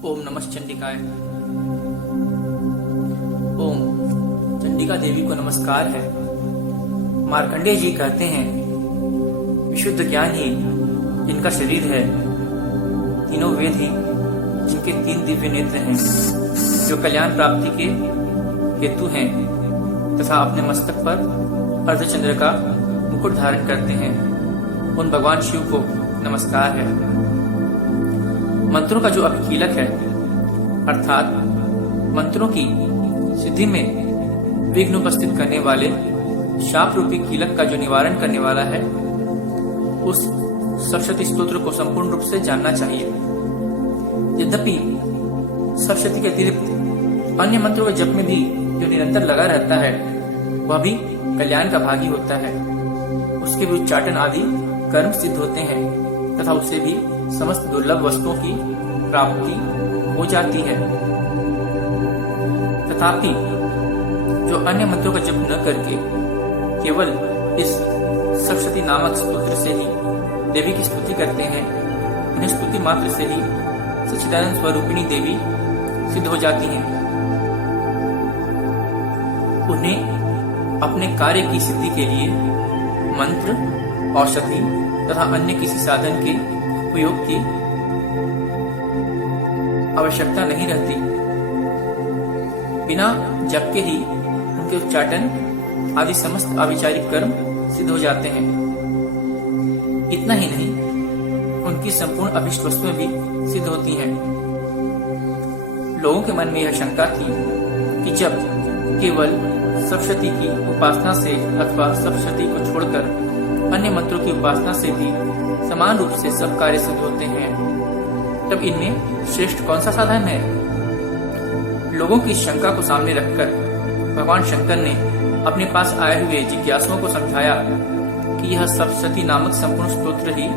ओम नमः चंडिकाय। ओम चंडिका देवी को नमस्कार है। मार्कंडेय जी कहते हैं, विशुद्ध ज्ञान ही जिनका शरीर है, तीनों वेद ही जिनके 3 दिव्य नेत्र हैं, जो कल्याण प्राप्ति के हेतु हैं तथा अपने मस्तक पर अर्धचंद्र का मुकुट धारण करते हैं, उन भगवान शिव को नमस्कार है। मंत्रों का जो अभिकीलक है, अर्थात मंत्रों की सिद्धि में विघ्न उपस्थित करने वाले शाप रूपी कीलक का जो निवारण करने वाला है, उस सप्तशती स्तोत्र को संपूर्ण रूप से जानना चाहिए। यद्यपि सप्तशती के अतिरिक्त अन्य मंत्रों के जप में भी जो निरंतर लगा रहता है, वह भी कल्याण का भागी होता है। उसके भी उच्चाटन आदि कर्म सिद्ध होते हैं तथा उससे भी समस्त दुर्लभ वस्तुओं की प्राप्ति हो जाती है। तथापि जो अन्य मंत्रों का जप न करके केवल इस सप्तशती नामक स्तोत्र से ही देवी की स्तुति करते हैं, इन्हें स्तुति मात्र से ही सच्चिदानंद स्वरूपिणी देवी सिद्ध हो जाती हैं। उन्हें अपने कार्य की सिद्धि के लिए मंत्र, औषधि तथा अन्य किसी साधन के उपयोग की आवश्यकता नहीं रहती। बिना जप के ही उनके उच्चाटन आदि समस्त अविचारिक कर्म सिद्ध हो जाते हैं। इतना ही नहीं, उनकी संपूर्ण अभिष्ट वस्तुएं भी सिद्ध होती हैं। लोगों के मन में यह शंका थी कि जब केवल सप्तशती की उपासना से अथवा सप्तशती को छोड़कर अन्य मंत्रों की उपासना से भी समान रूप से सब कार्य सिद्ध होते हैं, तब इनमें श्रेष्ठ कौन सा साधन है? लोगों की शंका को सामने रखकर भगवान शंकर ने अपने पास आए हुए जिज्ञासुओं को समझाया कि यह सप्तशती नामक संपूर्ण स्तोत्र ही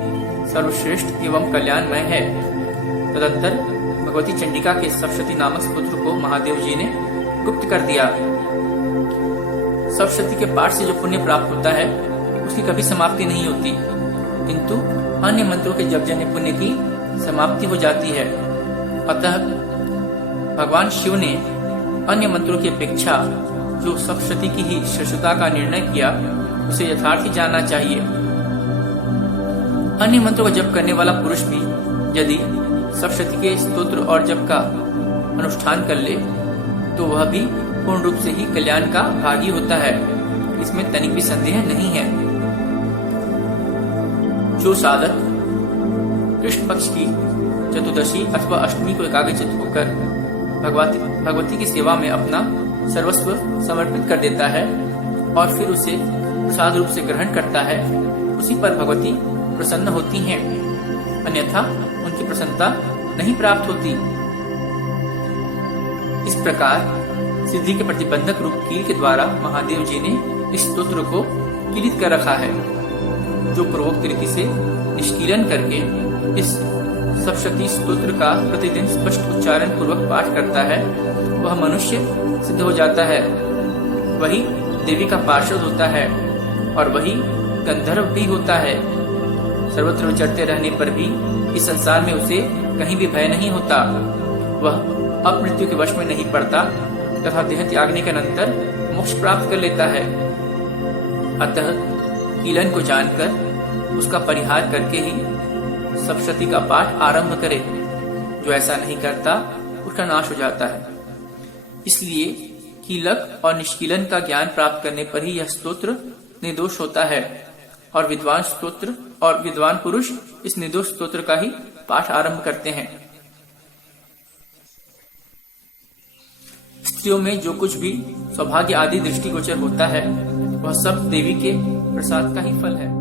सर्वश्रेष्ठ एवं कल्याणमय है। तदंतर भगवती चंडिका के सप्तशती नामक स्तोत्र को महादेव जी ने गुप्त कर दिया। सप्तशती के पाठ से जो पुण्य प्राप्त होता है, उसकी कभी समाप्ति नहीं होती, किंतु अन्य मंत्रों के जप जन्य पुण्य की समाप्ति हो जाती है। अतः भगवान शिव ने अन्य मंत्रों की अपेक्षा जो सप्तशती की ही श्रेष्ठता का निर्णय किया, उसे यथार्थ ही जानना चाहिए। अन्य मंत्रों का जप करने वाला पुरुष भी यदि सप्तशती के स्तोत्र और जप का अनुष्ठान कर ले, तो वह भी पूर्ण रूप से ही कल्याण का भागी होता है। इसमें तनिक भी संदेह नहीं है। जो साधक कृष्ण पक्ष की चतुर्दशी अथवा अष्टमी को एकाग्रचित होकर भगवती की सेवा में अपना सर्वस्व समर्पित कर देता है और फिर उसे प्रसाद रूप से ग्रहण करता है, उसी पर भगवती प्रसन्न होती हैं, अन्यथा उनकी प्रसन्नता नहीं प्राप्त होती। इस प्रकार सिद्धि के प्रतिबंधक रूप कील के द्वारा महादेव जी ने इस स्तोत्र को किलित कर रखा है। जो पूर्वोक्त रीति से निष्कीलन करके इस सप्तशती स्तोत्र का प्रतिदिन स्पष्ट उच्चारण पूर्वक पाठ करता है, वह मनुष्य सिद्ध हो जाता है, वही देवी का पार्षद होता है और वही गंधर्व भी होता है। सर्वत्र विचरते रहने पर भी इस संसार में उसे कहीं भी भय नहीं होता। वह अपमृत्यु के वश में नहीं पड़ता तथा देह त्यागने के अनंतर मोक्ष प्राप्त कर लेता है। अतः कीलन को जानकर उसका परिहार करके ही सप्तशती का पाठ आरंभ करे। जो ऐसा नहीं करता, उसका नाश हो जाता है। इसलिए कीलक और निष्कीलन का ज्ञान प्राप्त करने पर ही यह स्तोत्र निर्दोष होता है और विद्वान स्तोत्र और विद्वान पुरुष इस निर्दोष स्तोत्र का ही पाठ आरंभ करते हैं। स्त्रियों में जो कुछ भी सौभाग्य आदि दृष्टिगोचर होता है, वह सब देवी के प्रसाद का ही फल है।